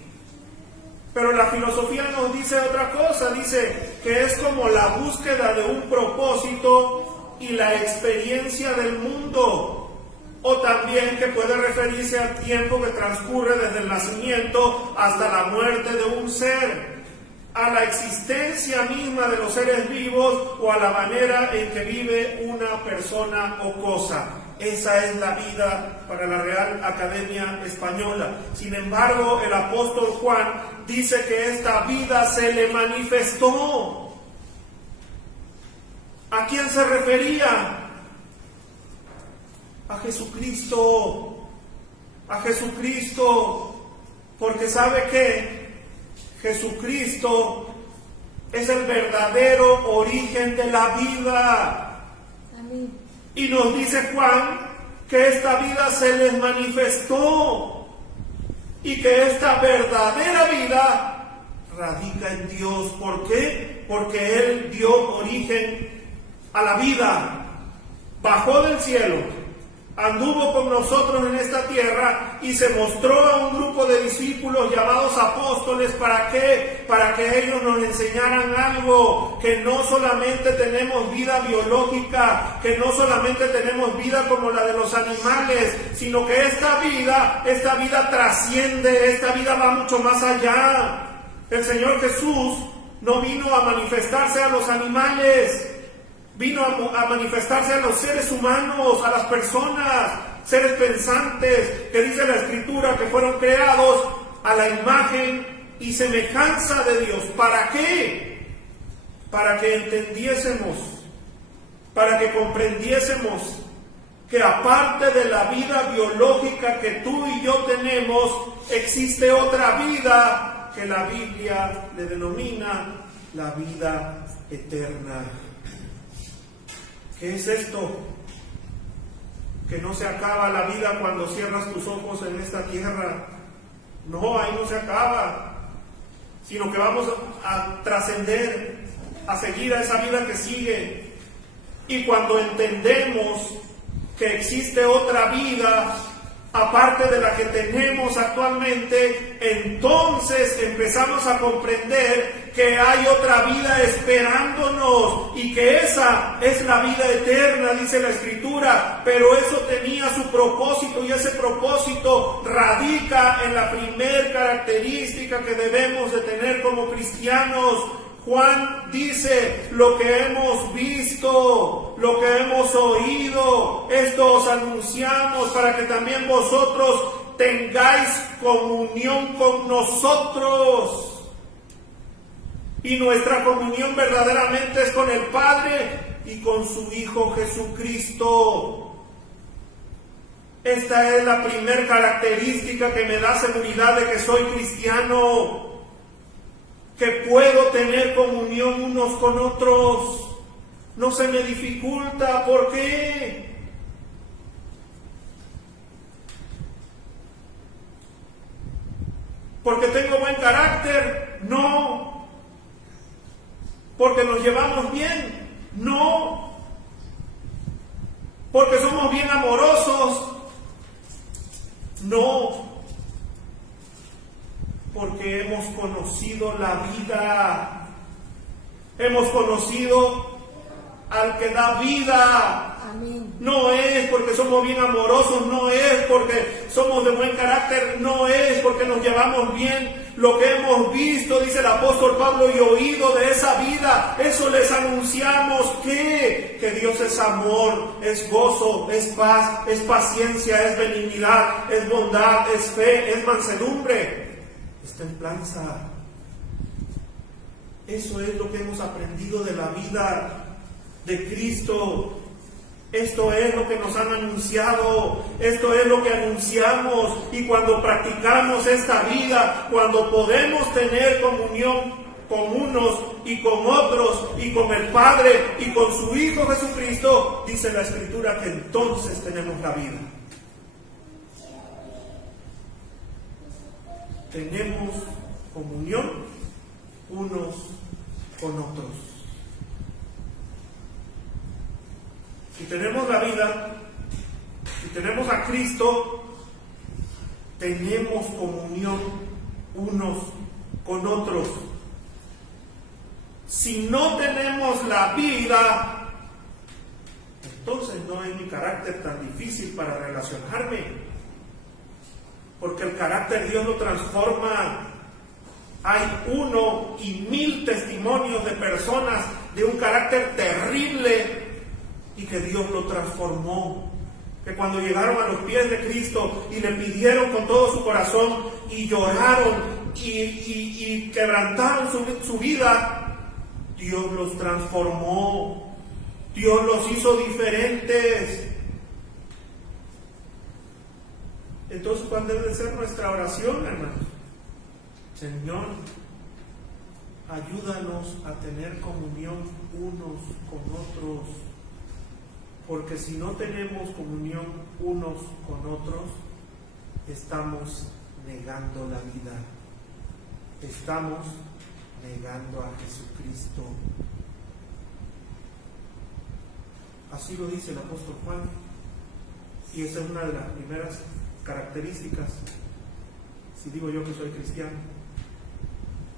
Pero la filosofía nos dice otra cosa. Dice que es como la búsqueda de un propósito y la experiencia del mundo. O también que puede referirse al tiempo que transcurre desde el nacimiento hasta la muerte de un ser, a la existencia misma de los seres vivos o a la manera en que vive una persona o cosa. Esa es la vida para la Real Academia Española. Sin embargo, el apóstol Juan dice que esta vida se le manifestó. ¿A quién se refería? A Jesucristo, porque ¿sabe qué? Jesucristo es el verdadero origen de la vida. Amén. Y nos dice Juan que esta vida se les manifestó y que esta verdadera vida radica en Dios. ¿Por qué? Porque Él dio origen a la vida, bajó del cielo, anduvo con nosotros en esta tierra y se mostró a un grupo de discípulos llamados apóstoles. ¿Para qué? Para que ellos nos enseñaran algo, que no solamente tenemos vida biológica, que no solamente tenemos vida como la de los animales, sino que esta vida trasciende, esta vida va mucho más allá. El Señor Jesús no vino a manifestarse a los animales, vino a manifestarse a los seres humanos, a las personas, seres pensantes, que dice la Escritura que fueron creados a la imagen y semejanza de Dios. ¿Para qué? Para que entendiésemos, para que comprendiésemos que aparte de la vida biológica que tú y yo tenemos, existe otra vida que la Biblia le denomina la vida eterna. ¿Qué es esto? Que no se acaba la vida cuando cierras tus ojos en esta tierra. No, ahí no se acaba, sino que vamos a trascender, a seguir a esa vida que sigue. Y cuando entendemos que existe otra vida aparte de la que tenemos actualmente, entonces empezamos a comprender que hay otra vida esperándonos y que esa es la vida eterna, dice la Escritura. Pero eso tenía su propósito y ese propósito radica en la primer característica que debemos de tener como cristianos. Juan dice, lo que hemos visto, lo que hemos oído, esto os anunciamos para que también vosotros tengáis comunión con nosotros. Y nuestra comunión verdaderamente es con el Padre y con su Hijo Jesucristo. Esta es la primera característica que me da seguridad de que soy cristiano, que puedo tener comunión unos con otros. No se me dificulta. ¿Por qué? ¿Porque tengo buen carácter? No. ¿Porque nos llevamos bien? No. ¿Porque somos bien amorosos? No. Porque hemos conocido la vida, hemos conocido al que da vida. Amén. No es porque somos bien amorosos, no es porque somos de buen carácter, no es porque nos llevamos bien. Lo que hemos visto, dice el apóstol Pablo, y oído de esa vida, eso les anunciamos. Que Dios es amor, es gozo, es paz, es paciencia, es benignidad, es bondad, es fe, es mansedumbre, es templanza. Eso es lo que hemos aprendido de la vida de Cristo. Esto es lo que nos han anunciado, esto es lo que anunciamos, y cuando practicamos esta vida, cuando podemos tener comunión con unos y con otros, y con el Padre y con su Hijo Jesucristo, dice la Escritura que entonces tenemos la vida. Tenemos comunión unos con otros. Si tenemos la vida, si tenemos a Cristo, tenemos comunión unos con otros. Si no tenemos la vida, entonces no es mi carácter tan difícil para relacionarme, porque el carácter Dios lo transforma. Hay 1 y 1000 testimonios de personas de un carácter terrible y que Dios lo transformó, que cuando llegaron a los pies de Cristo y le pidieron con todo su corazón y lloraron y quebrantaron su vida, Dios los transformó, Dios los hizo diferentes. Entonces, ¿cuál debe ser nuestra oración, hermanos? Señor, ayúdanos a tener comunión unos con otros, porque si no tenemos comunión unos con otros, estamos negando la vida, estamos negando a Jesucristo. Así lo dice el apóstol Juan, y esa es una de las primeras características. Si digo yo que soy cristiano,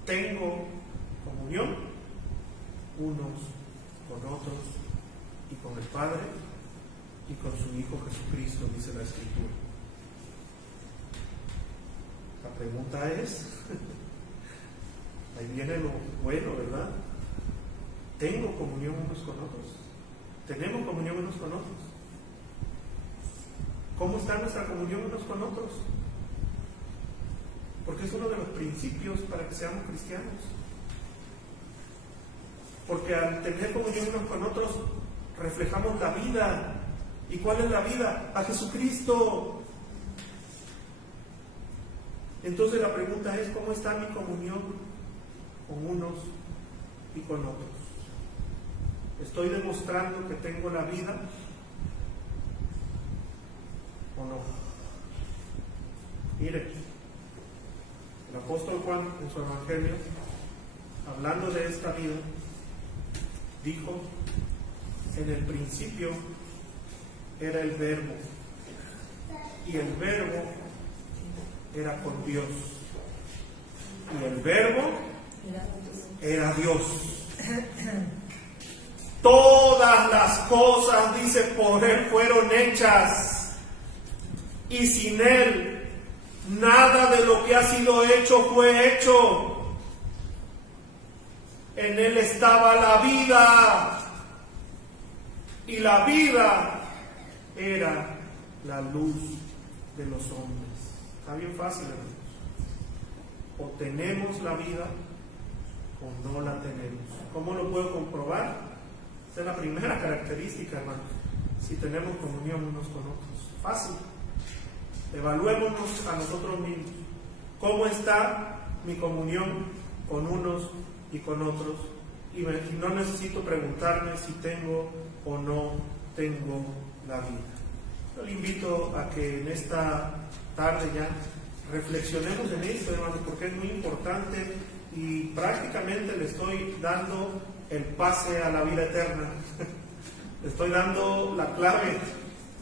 tengo comunión unos con otros y con el Padre y con su Hijo Jesucristo, dice la Escritura. La pregunta es, ahí viene lo bueno, ¿verdad? ¿Tengo comunión unos con otros? ¿Tenemos comunión unos con otros? ¿Cómo está nuestra comunión unos con otros? Porque es uno de los principios para que seamos cristianos. Porque al tener comunión unos con otros, reflejamos la vida. ¿Y cuál es la vida? A Jesucristo. Entonces la pregunta es, ¿cómo está mi comunión con unos y con otros? ¿Estoy demostrando que tengo la vida o no? Mire, el apóstol Juan en su evangelio, hablando de esta vida, dijo: en el principio era el Verbo, y el Verbo era con Dios, y el Verbo era Dios. Todas las cosas, dice, por Él fueron hechas, y sin Él nada de lo que ha sido hecho fue hecho. En Él estaba la vida, y la vida era la luz de los hombres. Está bien fácil, hermanos. O tenemos la vida o no la tenemos. ¿Cómo lo puedo comprobar? Esa es la primera característica, hermanos. Si tenemos comunión unos con otros. Fácil. Evaluémonos a nosotros mismos. ¿Cómo está mi comunión con unos y con otros? Y no necesito preguntarme si tengo o no tengo la vida. Yo le invito a que en esta tarde ya reflexionemos en esto, hermanos, porque es muy importante y prácticamente le estoy dando el pase a la vida eterna. Le estoy dando la clave.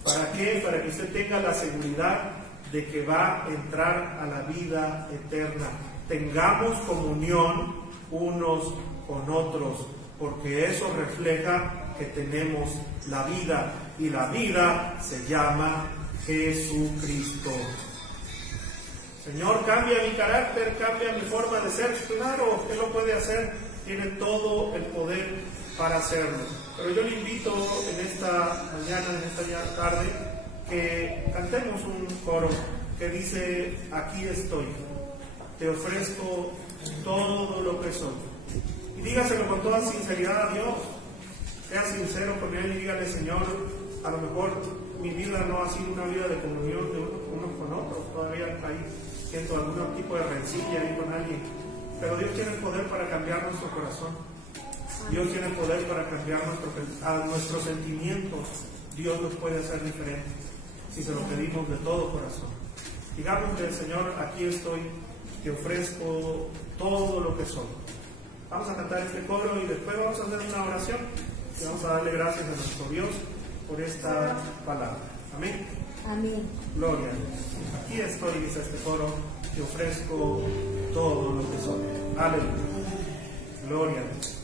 ¿Para qué? Para que usted tenga la seguridad de que va a entrar a la vida eterna. Tengamos comunión unos con otros, porque eso refleja que tenemos la vida, y la vida se llama Jesucristo. Señor, cambia mi carácter, cambia mi forma de ser. Claro, Él lo puede hacer, tiene todo el poder para hacerlo. Pero yo le invito en esta mañana, en esta tarde, que cantemos un coro que dice: aquí estoy, te ofrezco todo lo que soy, Y dígaselo con toda sinceridad a Dios. Sea sincero con Él y dígale: Señor, a lo mejor mi vida no ha sido una vida de comunión de unos con otros. Todavía ahí siento algún tipo de rencilla ahí con alguien. Pero Dios tiene el poder para cambiar nuestro corazón. Dios tiene el poder para cambiar nuestros sentimientos. Dios nos puede hacer diferentes si se lo pedimos de todo corazón. Digámosle: Señor, aquí estoy, te ofrezco todo lo que soy. Vamos a cantar este coro y después vamos a hacer una oración y vamos a darle gracias a nuestro Dios por esta palabra. Amén. Amén. Gloria a Dios. Aquí estoy, dice este coro, te ofrezco todo lo que soy. Aleluya. Gloria a Dios.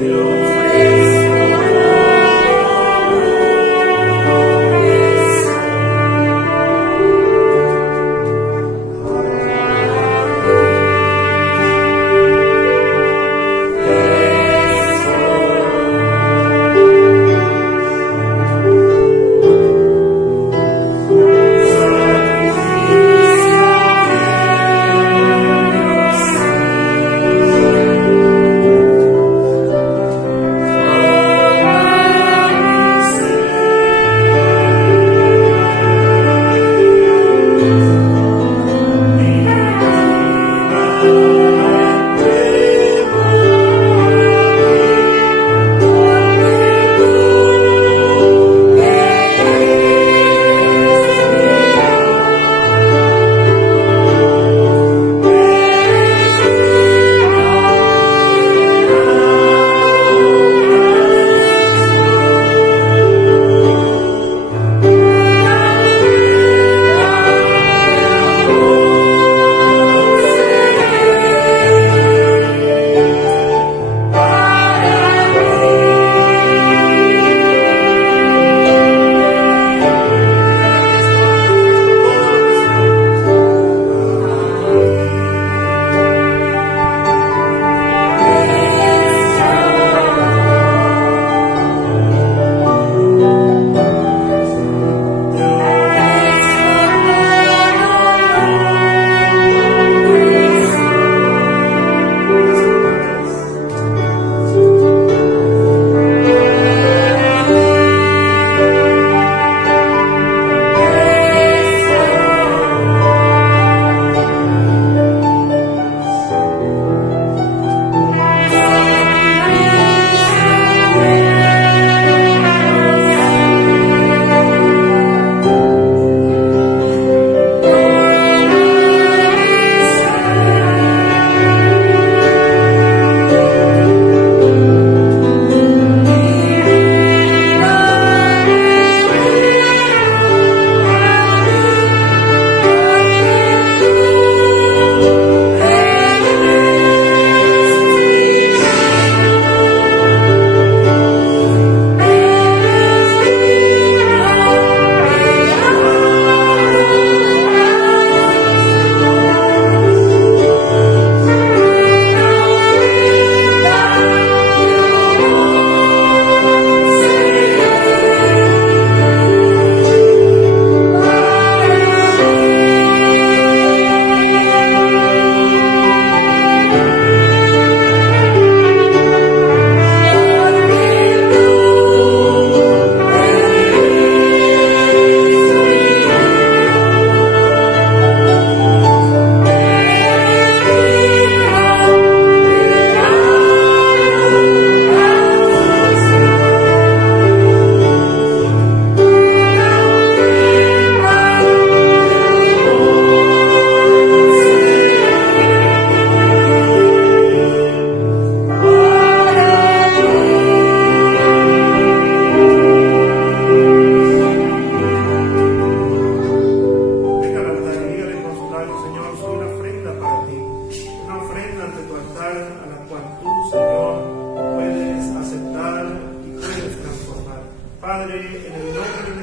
Te ofrezco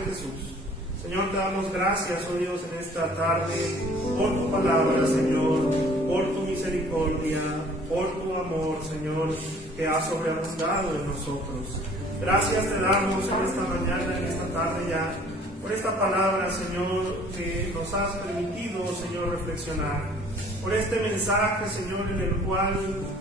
Jesús. Señor, te damos gracias, oh Dios, en esta tarde, por tu palabra, Señor, por tu misericordia, por tu amor, Señor, que ha sobreabundado en nosotros. Gracias te damos en esta mañana, en esta tarde ya, por esta palabra, Señor, que nos has permitido, Señor, reflexionar. Por este mensaje, Señor, en el cual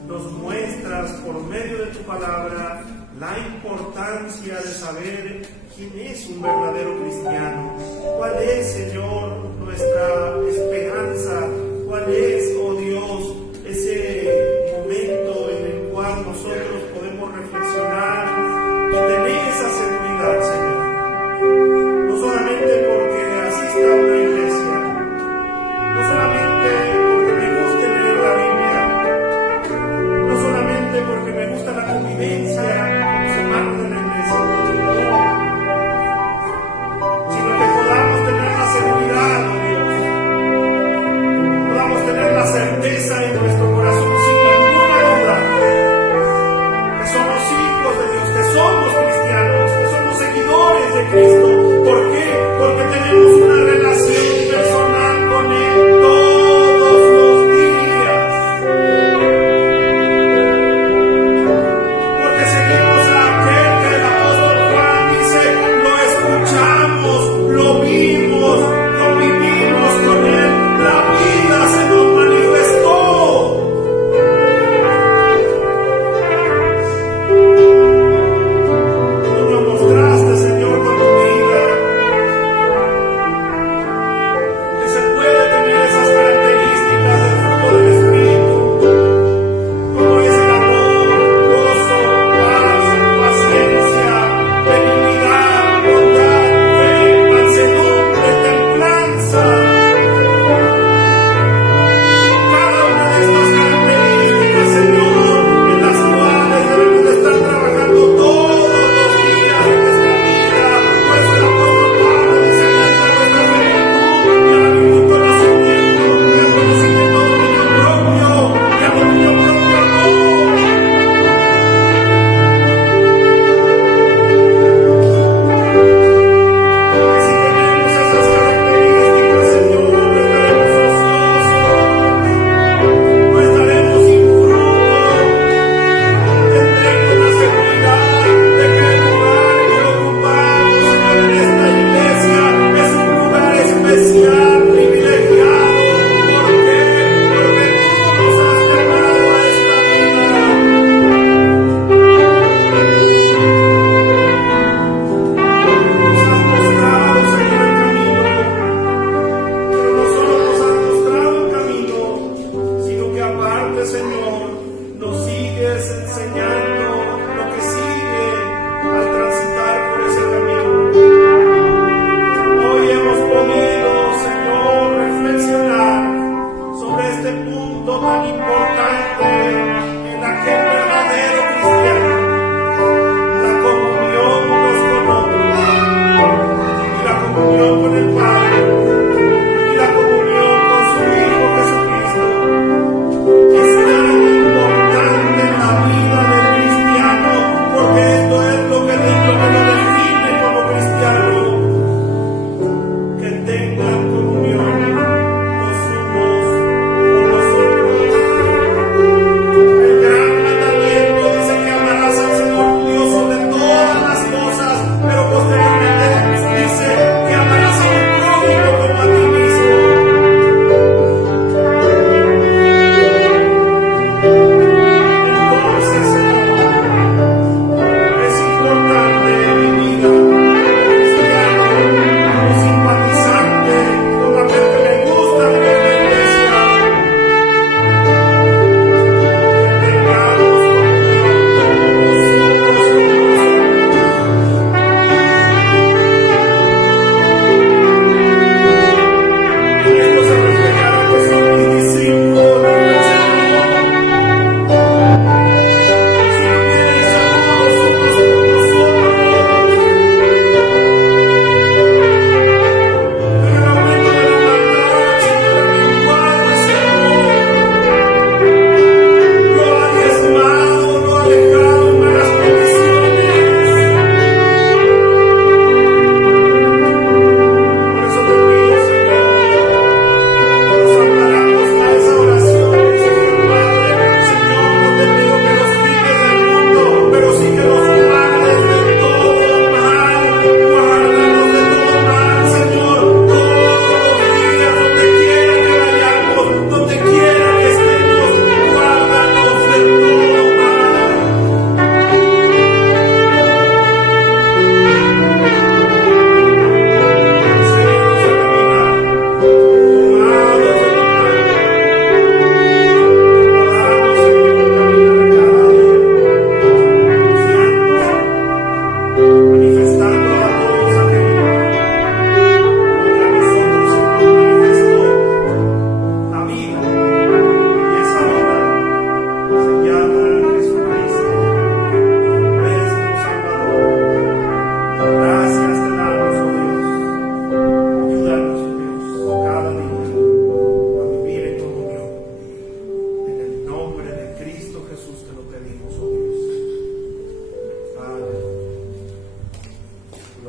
nos muestras por medio de tu palabra la importancia de saber quién es un verdadero cristiano, cuál es, Señor, nuestra esperanza, cuál es, oh Dios, ese momento en el cual nosotros podemos reflexionar y tener esa seguridad, Señor. No solamente porque asista a una iglesia, no solamente porque me guste leer la Biblia, no solamente porque me gusta la convivencia con los hermanos de la iglesia, sino que podamos tener la seguridad, oh Dios,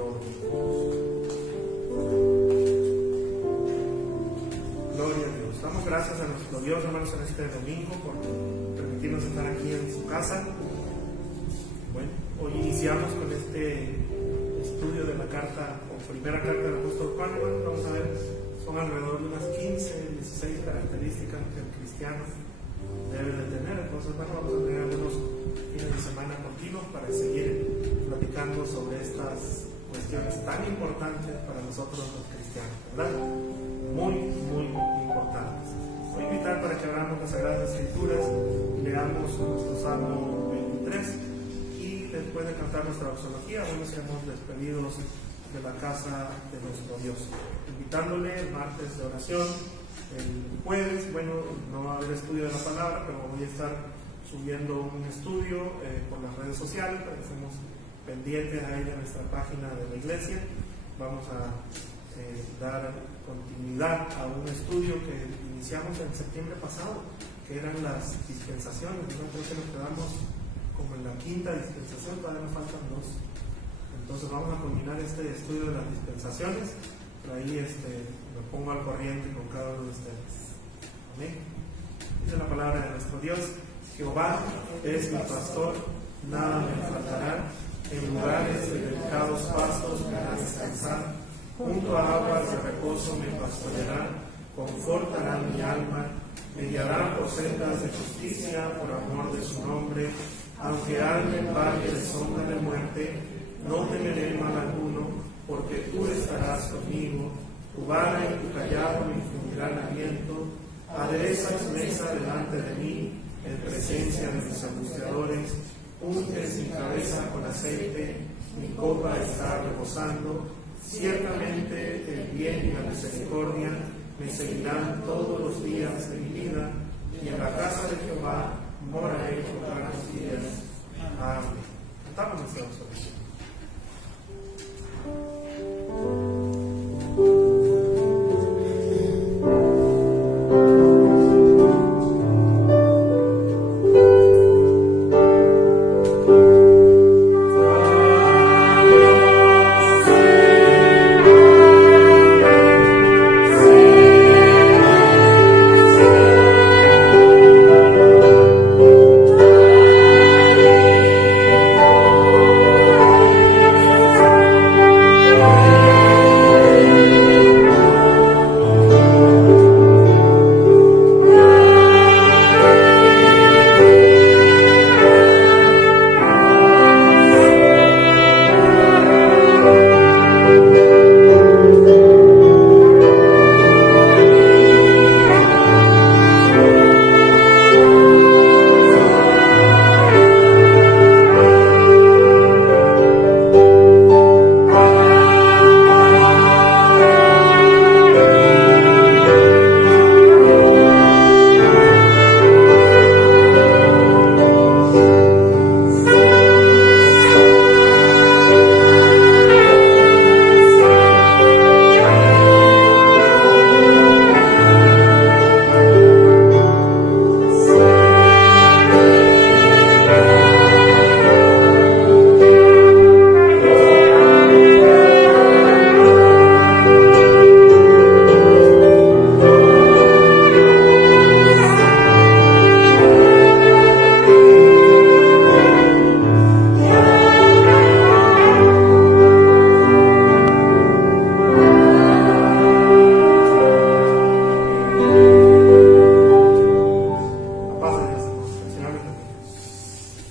todo. Gloria a Dios. Damos gracias a nuestro Dios, hermanos, en este domingo por permitirnos estar aquí en su casa. Bueno, hoy iniciamos con este estudio de la carta, o primera carta del apóstol Juan. Bueno, vamos a ver, son alrededor de unas 15, 16 características que el cristiano debe de tener. Entonces, bueno, vamos a tener algunos fines de semana continuos para seguir platicando sobre estas cuestiones tan importantes para nosotros los cristianos, ¿verdad? Muy, muy importantes. Voy a invitar para que abramos las Sagradas Escrituras, leamos nuestro Salmo 23 y después de cantar nuestra doxología, bueno, seamos despedidos de la casa de nuestro Dios. Invitándole el martes de oración, el jueves, bueno, no va a haber estudio de la palabra, pero voy a estar subiendo un estudio por las redes sociales para que estemos pendientes ahí de nuestra página de la iglesia. Vamos a dar continuidad a un estudio que iniciamos en septiembre pasado, que eran las dispensaciones. ¿No? Creo que nos quedamos como en la quinta dispensación, todavía nos faltan 2. Entonces vamos a culminar este estudio de las dispensaciones. Por ahí me pongo al corriente con cada uno de ustedes. Amén. Dice la palabra de nuestro Dios: Jehová es mi pastor, nada me faltará. En lugares de delicados pastos me hará descansar, junto a aguas de reposo me pastoreará, confortará mi alma, me guiará por sendas de justicia por amor de su nombre. Aunque ande en valle de sombra de muerte, no temeré mal alguno, porque tú estarás conmigo. Tu vara y tu callado me infundirán aliento. Aderezas mesa delante de mí, en presencia de mis angustiadores. Unges mi cabeza con aceite, mi copa está rebosando. Ciertamente el bien y la misericordia me seguirán todos los días de mi vida, y en la casa de Jehová moraré por largos días. Amén. Cantamos nuestra oración.